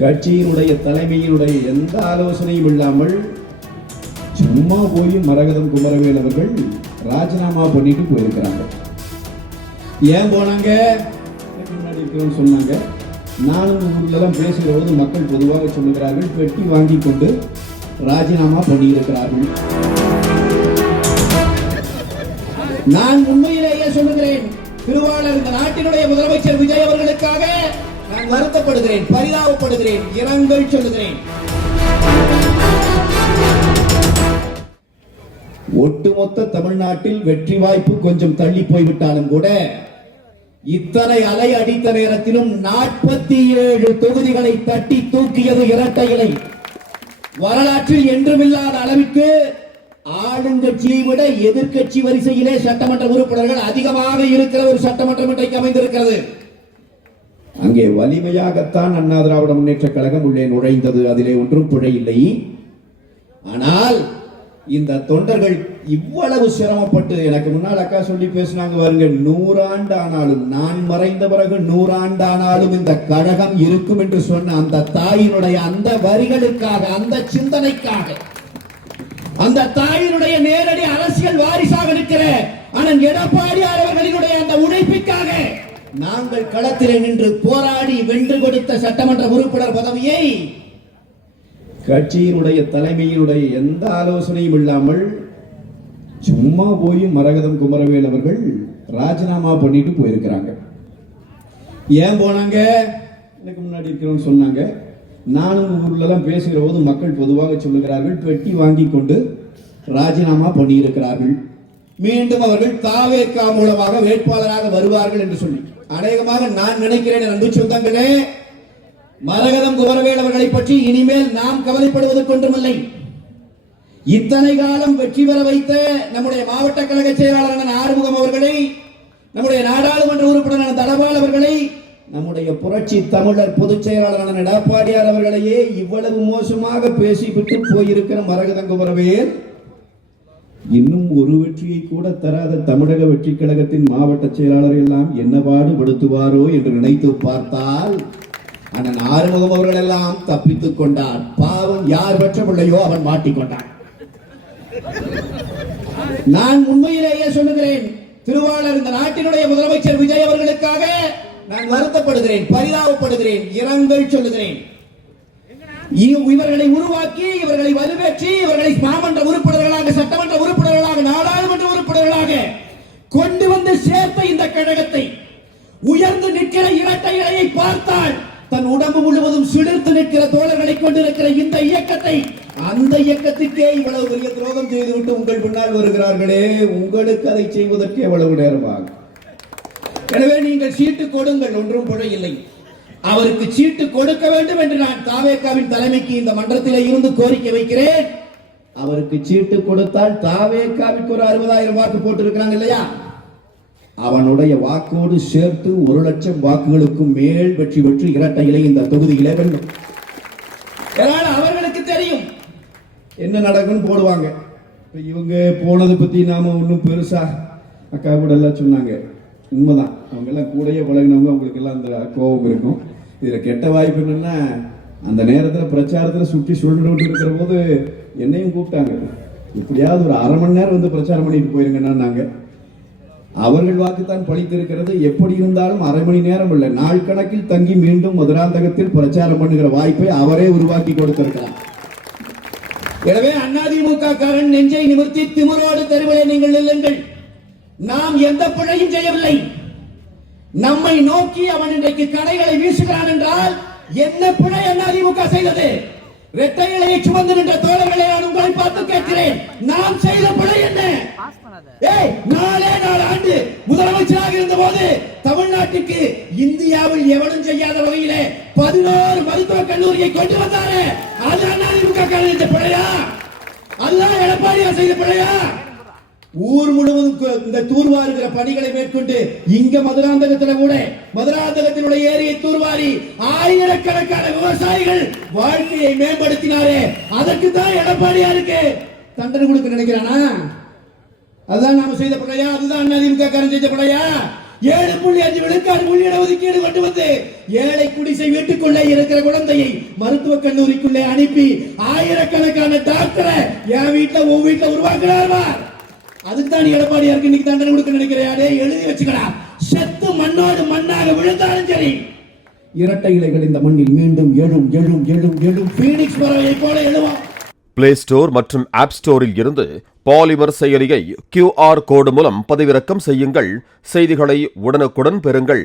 கட்சியினுடைய தலைமையினுடைய எந்த ஆலோசனையும் இல்லாமல் சும்மா போய் மரகதம் குமரவேல் அவர்கள் ராஜினாமா பண்ணிட்டு போயிருக்கிறாங்க. ஏன் போனாங்க சொன்னாங்க. நானும் ஊர்லாம் பேசுகிற போது மக்கள் பொதுவாக சொல்லுகிறார்கள், பெட்டி வாங்கி கொண்டு ராஜினாமா பண்ணியிருக்கிறார்கள். நான் உண்மையிலேயே சொல்லுகிறேன், திருவாளர் இந்த நாட்டினுடைய முதலமைச்சர் விஜய் அவர்களுக்காக நான் வருத்தப்படுகிறேன், பரிதாபப்படுகிறேன், இரங்கல் சொல்லுகிறேன். ஒட்டுமொத்த தமிழ்நாட்டில் வெற்றி வாய்ப்பு கொஞ்சம் தள்ளி போய்விட்டாலும் கூட இத்தனை அலை அடித்த நேரத்திலும் 47 தொகுதிகளை தட்டி தூக்கியது இரட்டை இலை. வரலாற்றில் என்றுமில்லாத அளவிற்கு ஆளுங்கட்சியை விட எதிர்கட்சி வரிசையிலே சட்டமன்ற உறுப்பினர்கள் அதிகமாக இருக்கிற ஒரு சட்டமன்றம் இன்றைக்கு அமைந்திருக்கிறது. அங்கே வலிமையாகத்தான் அண்ணா திராவிட முன்னேற்ற கழகம் உள்ளே நுழைந்தது, அதிலே ஒன்றும் பிழை இல்லை. ஆனால் இந்த தொண்டர்கள் இவ்வளவு சிரமப்பட்டு, எனக்கு முன்னால் அக்கா சொல்லி பேசினாங்க பாருங்க, 100 ஆண்டு ஆனாலும், நான் மறைந்த பிறகு 100 ஆண்டு ஆனாலும் இந்த கழகம் இருக்கும் என்று சொன்ன அந்த தாயினுடைய அந்த வரிகளுக்காக, அந்த சிந்தனைக்காக, அந்த தாயினுடைய நேரடி அரசியல் வாரிசாக இருக்கிற அண்ணன் எடப்பாடியார் அவர்களினுடைய அந்த உழைப்புக்காக நாங்கள் களத்திலே நின்று போராடி வென்று கொடுத்த சட்டமன்ற உறுப்பினர் பதவியை கட்சியினுடைய தலைமையினுடைய எந்த ஆலோசனையும் இல்லாமல் சும்மா போய் மரகதம் குமரவேல் அவர்கள் ராஜினாமா பண்ணிட்டு போயிருக்கிறாங்க. ஏன் போனாங்க? எனக்கு முன்னாடி இருக்கிறவங்க சொன்னாங்க. நானும் ஊர்லாம் பேசுகிற போது மக்கள் பொதுவாக சொல்லுகிறார்கள், பெட்டி வாங்கி கொண்டு ராஜினாமா பண்ணியிருக்கிறார்கள். மீண்டும் அவர்கள் தாவேகா மூலமாக வேட்பாளராக வருவார்கள் என்று சொல்லி அநேகமாக நான் நினைக்கிறேன். அன்பு சொந்தங்களே, மரகதம் குமரவேல் அவர்களை பற்றி இனிமேல் நாம் கவலைப்படுவதற்கு ஒன்றுமில்லை. இத்தனை காலம் வெற்றி பெற வைத்த நம்முடைய மாவட்ட கழக செயலாளரான ஆறுமுகம் அவர்களை, நம்முடைய நாடாளுமன்ற உறுப்பினர் தளபால் அவர்களை, நம்முடைய புரட்சி தமிழர் பொதுச் செயலாளரான எடப்பாடியார் அவர்களையே இவ்வளவு மோசமாக பேசிவிட்டு போயிருக்கிற மரகதம் குமரவேல் இன்னும் ஒரு வெற்றியை கூட தராத தமிழக வெற்றி கழகத்தின் மாவட்ட செயலாளர் எல்லாம் என்ன பாடுபடுத்துவாரோ என்று நினைத்து பார்த்தால் அண்ணன் ஆறுமுகம் அவர்கள் எல்லாம் தப்பித்துக் கொண்டார். பாவம், யார் பெற்ற பிள்ளையோ அவன் மாட்டிக்கொண்டான். நான் உண்மையிலேயே சொல்லுகிறேன், திருவாளர் இந்த நாட்டினுடைய முதலமைச்சர் விஜய் அவர்களுக்காக நான் வருத்தப்படுகிறேன், பரிதாபப்படுகிறேன், இரங்கல் சொல்லுகிறேன். இவர்களை உருவாக்கி, இவர்களை வலுவேற்றி, இவர்களை மாமன்ற உறுப்பினர்களாக, சட்டமன்ற உறுப்பினர்களாக, நாடாளுமன்ற உறுப்பினர்களாக கொண்டு வந்து சேர்த்த இந்த கழகத்தை, உயர்ந்து நிற்கிற இரட்டை இலையை பார்த்தால் தன் உடம்பு முழுவதும் சிலிர்த்து நிற்கிற தோழர்களை கொண்டிருக்கிற இந்த இயக்கத்தை, அந்த இயக்கத்துக்கே இவ்வளவு பெரிய துரோகம் செய்துவிட்டு உங்கள் முன்னால் வருகிறார்களே, உங்களுக்கு அதை செய்வதற்கு எவ்வளவு நேரமாகும்? எனவே நீங்கள் சீட்டு கொடுங்கள், ஒன்றும் பிழையில்லை. அவருக்கு சீட்டு கொடுக்க வேண்டும் என்று நான் தாவேகாவின் தலைமைக்கு இந்த மன்றத்திலே இருந்து கோரிக்கை வைக்கிறேன். அவருக்கு சீட்டு கொடுத்தால் தாவேகாவிற்கு ஒரு 60,000 வாக்கு போட்டிருக்கிறாங்க இல்லையா, அவனுடைய வாக்கோடு சேர்த்து 1,00,000 வாக்குகளுக்கும் மேல் வெற்றி பெற்று இரட்டை இலை இந்த தொகுதியிலே வேண்டும். அவர்களுக்கு தெரியும் என்ன நடக்கும்னு போடுவாங்க. இவங்க போனதை பத்தி நாம ஒன்னும் பெருசா, அக்கா கூட எல்லாம் சொன்னாங்க, உண்மைதான். அவங்க எல்லாம் கூடயே பழகினவங்க, அவங்களுக்கு எல்லாம் அந்த கோபம் இருக்கும். இதுல கெட்ட வாய்ப்பு என்னன்னா, அந்த நேரத்தில் பிரச்சாரத்தில் சுற்றி சுழண்டு இருக்கிற போது என்னையும் கூப்பிட்டாங்க, எப்படியாவது ஒரு 1/2 மணி நேரம் வந்து பிரச்சாரம் பண்ணிட்டு போயிருங்கன்னா. நாங்க அவர்கள் வாக்குத்தான் பழித்திருக்கிறது. எப்படி இருந்தாலும் 1/2 மணி நேரம் இல்லை, நாள் கணக்கில் தங்கி மீண்டும் மதுராந்தகத்தில் பிரச்சாரம் பண்ணுகிற வாய்ப்பை அவரே உருவாக்கி கொடுத்திருக்கிறார். எனவே அதிமுக காரன் நெஞ்சை நிமிர்த்தி திமிரோடு தெருவிலே நீங்கள் நில்லுங்கள். நாம் எந்த பிழையும் செய்யவில்லை. நம்மை நோக்கி அவன் இன்றைக்கு கடைகளை வீசுகிறான் என்றால் என்ன பிழை அதிமுக செய்தது? இரட்டை இலையை சுமந்து நின்ற தோழர்களை நான் உங்களை பார்த்து கேட்கிறேன், நாம் செய்த பிழை என்ன? 4 ஆண்டு முதலமைச்சராக இருந்த போது தமிழ்நாட்டுக்கு இந்தியாவில் எவனும் செய்யாத வகையிலே 11 மருத்துவக் கல்லூரியை கொண்டு வந்தாரு. அது அதிமுக செய்த பிழையா? அதுதான் எடப்பாடியார் செய்த பிழையா? ஊர் முழுவதும் இந்த தூர்வாருகிற பணிகளை மேற்கொண்டு இங்க மதுராந்தகத்தில் கூட மதுராந்தகத்தினுடைய ஏரியை தூர்வாரி ஆயிரக்கணக்கான விவசாயிகள் வாழ்க்கையை மேம்படுத்தினாரே, அதற்கு தான் எடப்பாடியாருக்கு தண்டனை கொடுக்க நினைக்கிறானா? அதுதான் நாம செய்த பிழையா? அதுதான் அதிமுக செய்த பிழையா? 7.5 விழுக்காடு உள்இட ஒதுக்கீடு கொண்டு வந்து ஏழை குடிசை வீட்டுக்குள்ளே இருக்கிற குழந்தையை மருத்துவக் கல்லூரிக்குள்ளே அனுப்பி ஆயிரக்கணக்கான டாக்டரை என் வீட்டுல உன் வீட்டுல உருவாக்குறாரு. அதுக்கு தான் எடப்பாடியாருக்கு இன்னைக்கு தண்டனை கொடுக்க நினைக்கிறேன். எழுதி வச்சுக்கடா, செத்து மண்ணோடு மண்ணாக விழுந்தாலும் சரி இரட்டை இலைகள் இந்த மண்ணில் மீண்டும் எழும் எழும் எழும் எழும் பீனிக்ஸ் பறவையை போல எழுவோம். பிளே ஸ்டோர் மற்றும் ஆப் ஸ்டோரில் இருந்து பாலிமர் செயலியை QR கோடு மூலம் பதிவிறக்கம் செய்யுங்கள். செய்திகளை உடனுக்குடன் பெறுங்கள்.